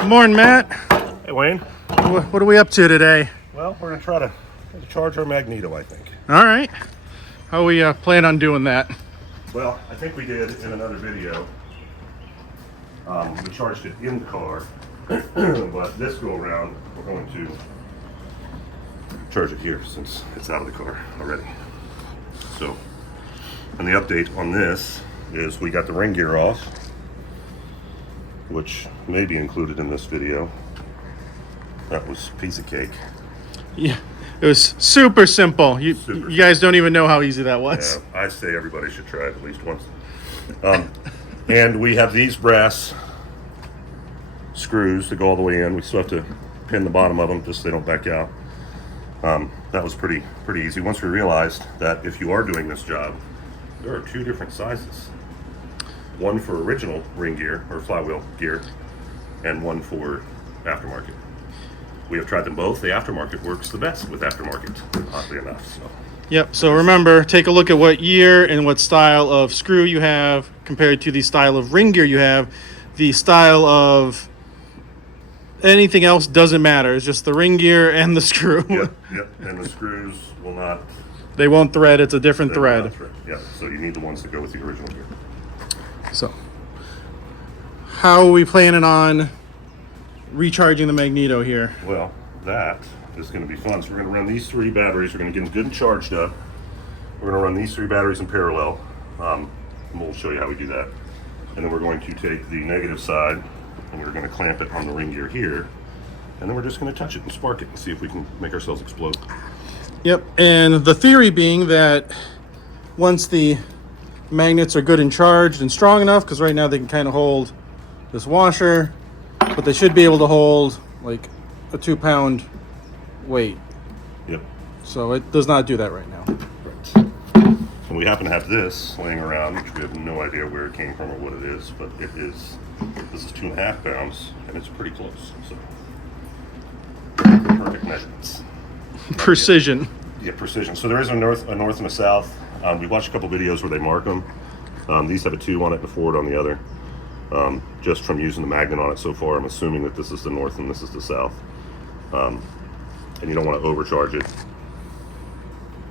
Good morning, Matt. Hey, Wayne. What are we up to today? Well, we're going to try to charge our Magneto, I think. All right. How we plan on doing that? Well, I think we did in another video. We charged it in the car, but this go around, we're going to charge it here since it's out of the car already. So, and the update on this is we got the ring gear off, which may be included in this video. That was a piece of cake. Yeah, it was super simple. You guys don't even know how easy that was. Yeah, I say everybody should try it at least once. And we have these brass screws that go all the way in. We still have to pin the bottom of them just so they don't back out. That was pretty easy. Once we realized that if you are doing this job, there are two different sizes. One for original ring gear or flywheel gear, and one for aftermarket. We have tried them both. The aftermarket works the best with aftermarket, oddly enough. So. Yep, so remember, take a look at what year and what style of screw you have compared to the style of ring gear you have. The style of anything else doesn't matter. It's just the ring gear and the screw. Yep. And the screws will not... They won't thread. It's a different thread. Yeah, so you need the ones that go with the original gear. So, how are we planning on recharging the Magneto here? Well, that is going to be fun. So we're going to run these three batteries. We're going to get them good and charged up. We're going to run these three batteries in parallel. And we'll show you how we do that. And then we're going to take the negative side and we're going to clamp it on the ring gear here. And then we're just going to touch it and spark it and see if we can make ourselves explode. Yep, and the theory being that once the magnets are good and charged and strong enough, because right now they can kind of hold this washer, but they should be able to hold like a 2-pound weight. Yep. So it does not do that right now. Right. And we happen to have this laying around, which we have no idea where it came from or what it is, but this is 2.5 pounds, and it's pretty close. So perfect measurements. Precision. Yeah, precision. So there is a north and a south. We watched a couple videos where they mark them. These have a 2 on it and a 4 on the other. Just from using the magnet on it so far, I'm assuming that this is the north and this is the south. And you don't want to overcharge it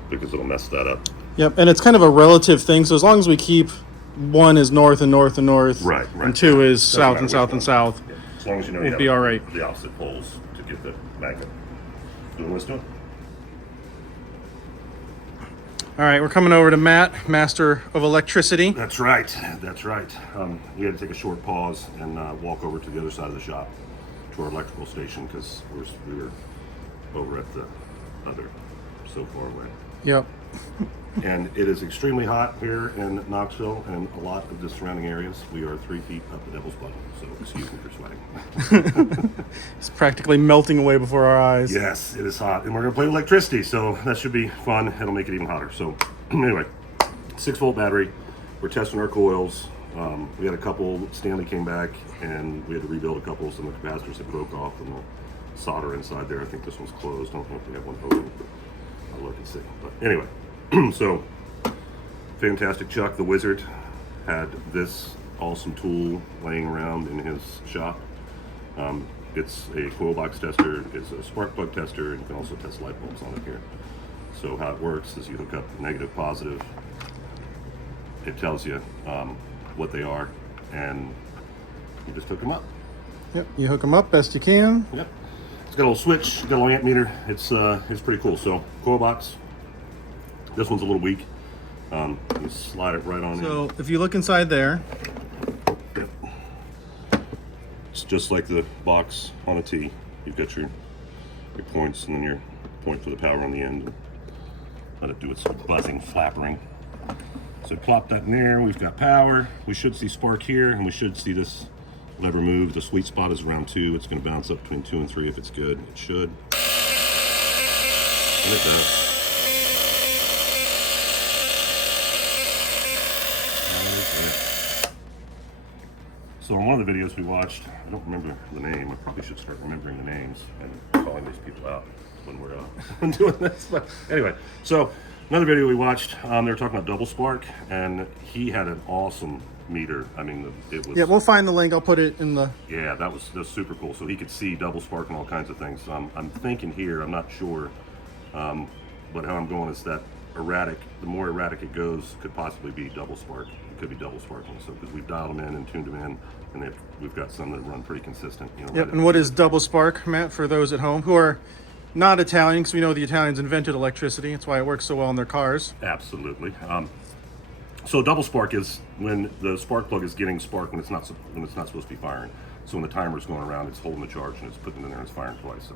because it'll mess that up. Yep, and it's kind of a relative thing. So as long as we keep one is north and north and north, right. and 2 is south and south and south, yeah. As long as you know we'll be all right. The opposite poles to get the magnet doing what it's doing. All right, we're coming over to Matt, master of electricity. That's right. We had to take a short pause and walk over to the other side of the shop to our electrical station because we were over at the other so far away. Yep. And it is extremely hot here in Knoxville and a lot of the surrounding areas. We are 3 feet up the devil's butt, so excuse me for sweating. It's practically melting away before our eyes. Yes, it is hot. And we're going to play with electricity, so that should be fun. It'll make it even hotter. So anyway, 6-volt battery. We're testing our coils. We had a couple. Stanley came back, and we had to rebuild a couple. Some of the capacitors had broke off, and the solder inside there. I think this one's closed. I don't know if we have one open. I'll look and see. But anyway, so fantastic. Chuck, the wizard, had this awesome tool laying around in his shop. It's a coil box tester, it's a spark plug tester, and you can also test light bulbs on it here. So how it works is you hook up negative, positive, it tells you what they are, and you just hook them up. Yep, you hook them up best you can. Yep. It's got a little switch, got a little amp meter. It's pretty cool. So coil box. This one's a little weak. You slide it right on in. So if you look inside there, yep. It's just like the box on a T. You've got your points and then your point for the power on the end. Let it do its buzzing, flappering. So plop that in there. We've got power. We should see spark here, and we should see this lever move. The sweet spot is around 2. It's going to bounce up between 2 and 3 if it's good. It should. And it does. So in one of the videos we watched, I don't remember the name. I probably should start remembering the names and calling these people out when we're doing this. But anyway, so Another video we watched, they were talking about double spark, and he had an awesome meter. I mean, it was... Yeah, we'll find the link. I'll put it in the... Yeah, that was super cool. So he could see double spark and all kinds of things. So I'm thinking here, I'm not sure, but how I'm going is that erratic, the more erratic it goes, could possibly be double spark. It could be double sparking. So because we've dialed them in and tuned them in, and we've got some that run pretty consistent. You know, Yep, right and what is double spark, Matt, for those at home who are not Italian, because we know the Italians invented electricity. That's why it works so well in their cars. Absolutely. So double spark is when the spark plug is getting spark when it's not supposed to be firing. So when the timer's going around, it's holding the charge and it's putting it in there and it's firing twice. So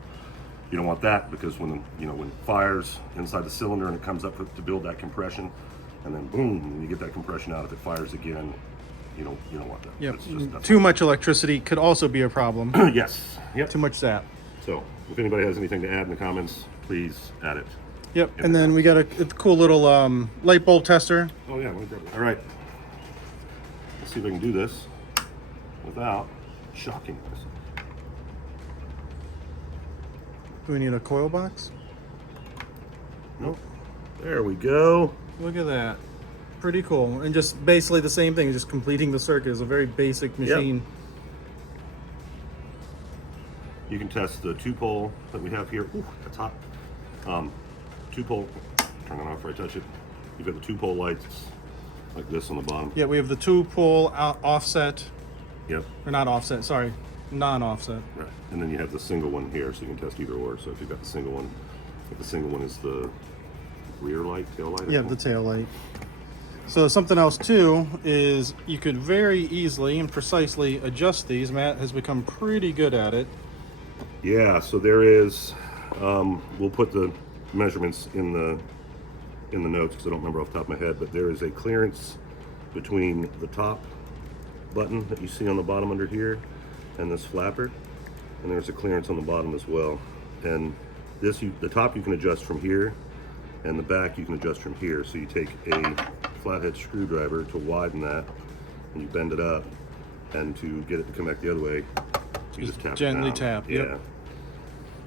you don't want that, because when it fires inside the cylinder and it comes up to build that compression, and then boom, when you get that compression out, if it fires again, you don't want that. Yep. Too much electricity could also be a problem. Yes. Yep. Too much zap. So if anybody has anything to add in the comments, please add it. Yep. And then we got a cool little light bulb tester. Oh yeah, all right. Let's see if I can do this without shocking us. Do we need a coil box? Nope. There we go. Look at that. Pretty cool. And just basically the same thing, just completing the circuit. Is a very basic machine. Yep. You can test the 2-pole that we have here. Ooh, that's hot. 2-pole, turn it off before I touch it. You've got the 2-pole lights like this on the bottom. Yeah, we have the 2-pole offset. Yep. Or not offset, sorry, non-offset. Right. And then you have the single one here, so you can test either or. So if you've got the single one, if the single one is the rear light, tail light. Yeah, the tail light. So something else too is you could very easily and precisely adjust these. Matt has become pretty good at it. Yeah, so there is, we'll put the measurements in the notes because I don't remember off the top of my head, but there is a clearance between the top button that you see on the bottom under here and this flapper, and there's a clearance on the bottom as well. And this, the top you can adjust from here, and the back you can adjust from here. So you take a flathead screwdriver to widen that, and you bend it up, and to get it to come back the other way, you just tap gently it down. tap. Yeah. Yep.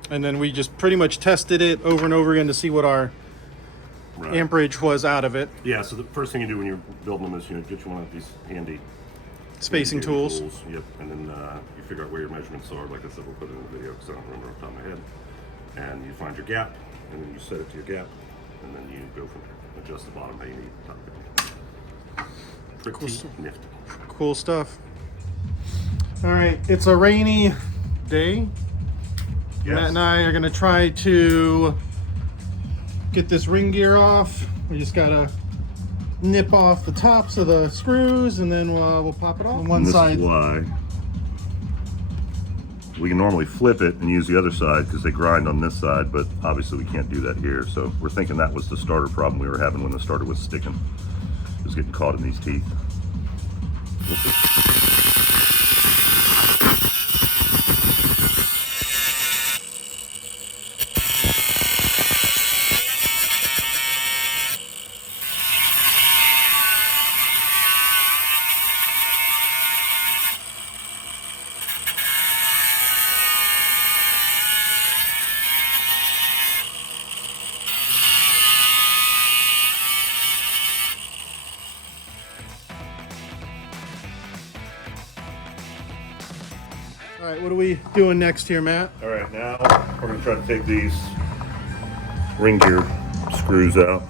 And then we just pretty much tested it over and over again to see what our amperage was out of it. Yeah, so the first thing you do when you're building them is get you one of these handy spacing tools. Yep, and then you figure out where your measurements are. Like I said, we'll put it in the video because I don't remember off the top of my head. And you find your gap, and then you set it to your gap, and then you go from there. Adjust the bottom how you need the top. Pretty nifty. Cool stuff. All right, it's a rainy day. Yes. Matt and I are gonna try to get this ring gear off. We just gotta nip off the tops of the screws, and then we'll pop it off. On one side. This is why we can normally flip it and use the other side because they grind on this side, but obviously we can't do that here. So we're thinking that was the starter problem we were having when the starter was sticking. It was getting caught in these teeth. We'll see. All right, what are we doing next here, Matt? All right, now we're going to try to take these ring gear screws out.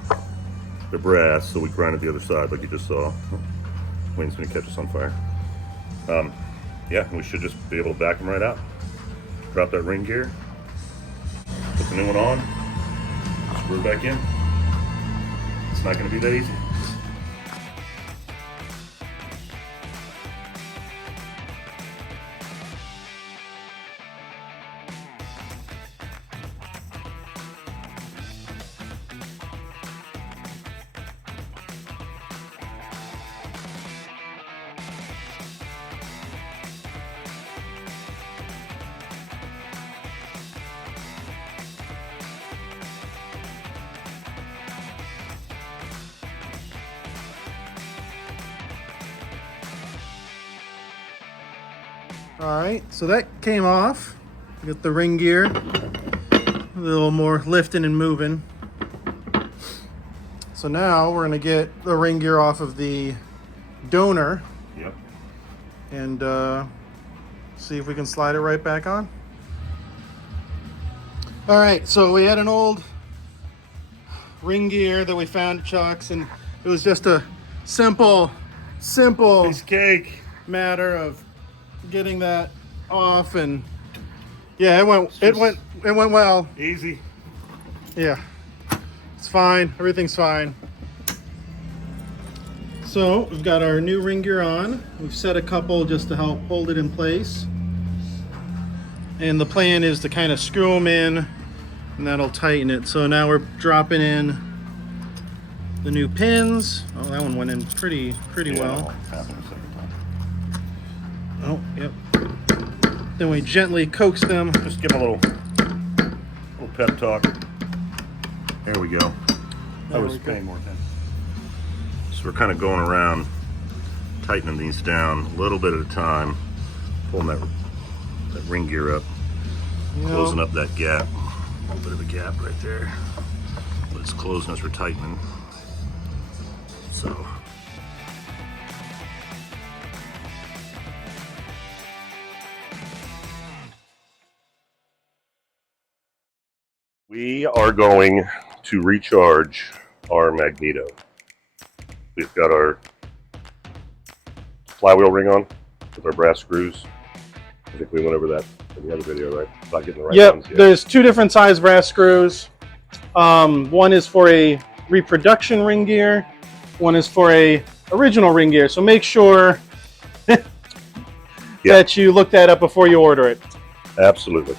They're brass, so we grind it the other side like you just saw. Wayne's going to catch us on fire. Yeah, we should just be able to back them right out. Drop that ring gear, put the new one on, screw it back in. It's not going to be that easy. All right, so that came off. Get the ring gear, a little more lifting and moving. So now we're going to get the ring gear off of the donor. Yep. And see if we can slide it right back on. All right, so we had an old ring gear that we found at Chuck's, and it was just a simple Piece of cake. matter of getting that off, and yeah, it went well. Easy. Yeah, it's fine. Everything's fine. So we've got our new ring gear on. We've set a couple just to help hold it in place. And the plan is to kind of screw them in, and that'll tighten it. So now we're dropping in the new pins. Oh, that one went in pretty well. Oh, yep. Then we gently coax them. Just give them a little pep talk. There we go. I was paying more attention. So we're kind of going around, tightening these down a little bit at a time, pulling that ring gear up, closing up that gap. A little bit of a gap right there, but it's closing as we're tightening. So. We are going to recharge our Magneto. We've got our flywheel ring on with our brass screws. I think we went over that in the other video, right? About getting the right ones. Yep, there's two different size brass screws. One is for a reproduction ring gear. One is for a original ring gear. So make sure that you look that up before you order it. Absolutely.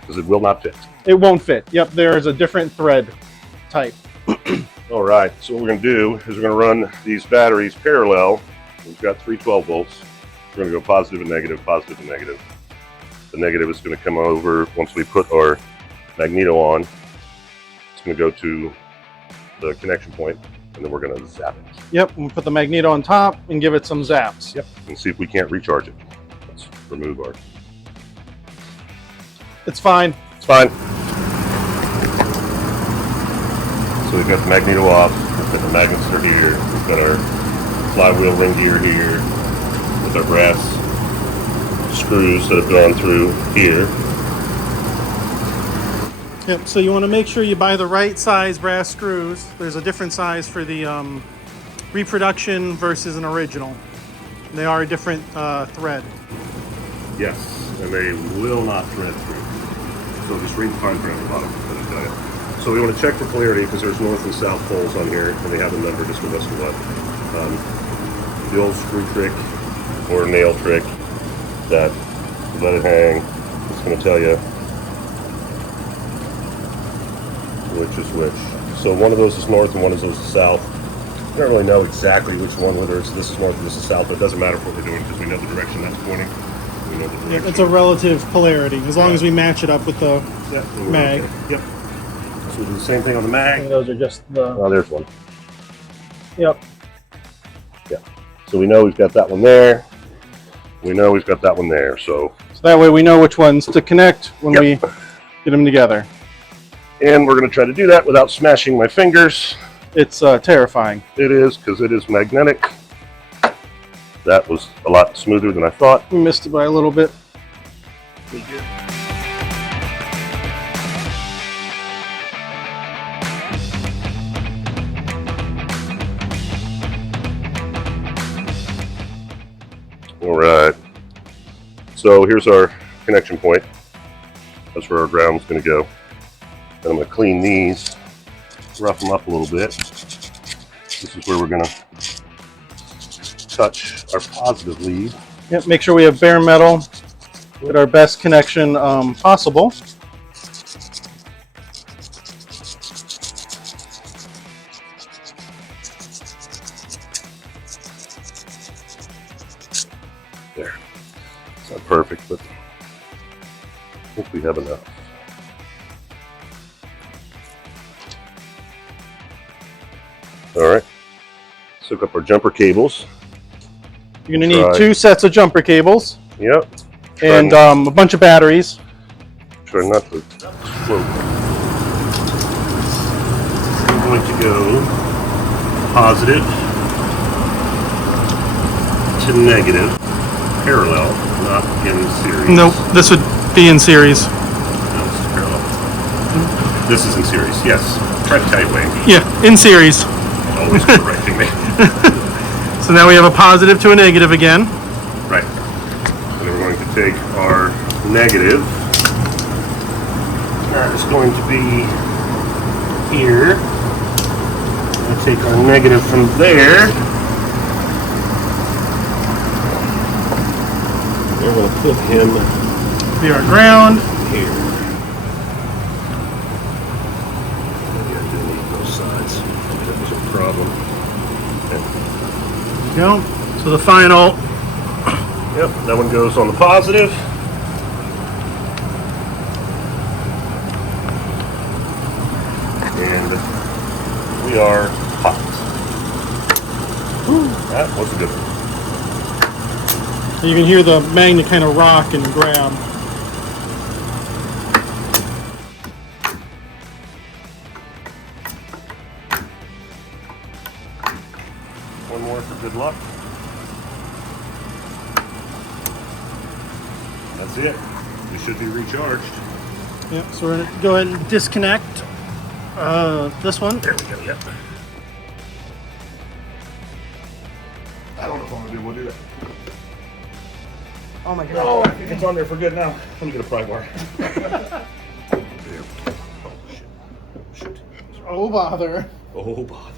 Because it will not fit. It won't fit. Yep, there is a different thread type. All right, so what we're going to do is we're going to run these batteries parallel. We've got 3 12 volts. We're going to go positive and negative, positive and negative. The negative is going to come over once we put our Magneto on. It's going to go to the connection point, and then we're going to zap it. Yep, we'll put the Magneto on top and give it some zaps. Yep, and see if we can't recharge it. Let's remove our... It's fine. It's fine. So we've got the Magneto off, we've got the magnets that are here, we've got our flywheel ring gear here, with our brass screws that have gone through here. Yep, so you want to make sure you buy the right size brass screws. There's a different size for the reproduction versus an original. They are a different thread. Yes, and they will not thread through. So just read the fine print at the bottom, let me tell you. So we want to check for polarity because there's north and south poles on here, and they have a number just for us to what. The old screw trick or nail trick that you let it hang, it's going to tell you which is which. So one of those is north and one of those is south. I don't really know exactly which one, whether it's this is north or this is south, but it doesn't matter what we're doing because we know the direction that's pointing. We know the direction. Yep, it's a relative polarity as long as we match it up with the mag. Okay. Yep. So we'll do the same thing on the mag. And those are just the... Oh, there's one. Yep. Yeah. So we know we've got that one there. We know we've got that one there. So that way we know which ones to connect when we get them together. And we're going to try to do that without smashing my fingers. It's terrifying. It is, because it is magnetic. That was a lot smoother than I thought. We missed it by a little bit. We did. All right. So here's our connection point. That's where our ground's going to go. And I'm going to clean these, rough them up a little bit. This is where we're going to touch our positive lead. Yep, make sure we have bare metal. Get our best connection possible. There. It's not perfect, but I think we have enough. All right. Let's hook up our jumper cables. You're going to need 2 sets of jumper cables. Yep. And a bunch of batteries. Try not to float. I'm going to go positive to negative, parallel, not in series. Nope, this would be in series. No, this is parallel. This is in series, yes. Try to tell you, Wayne. Yeah, in series. Always correcting me. So now we have a positive to a negative again. Right. And then we're going to take our negative. That is going to be here. We'll take our negative from there. We're going to put him Be our ground. here. Maybe I do need those sides. That was a problem. There you go. So the final. Yep, that one goes on the positive. And we are hot. That was a good one. You can hear the magnet kind of rock and grab. One more for good luck. That's it. We should be recharged. Yeah, so we're gonna go ahead and disconnect this one. There we go, yep. I don't know if I'm gonna be able to do that. Oh my god. Oh, I think it's on there for good now. Let me get a pry bar. There. Oh, shit. Oh bother. Oh, bother.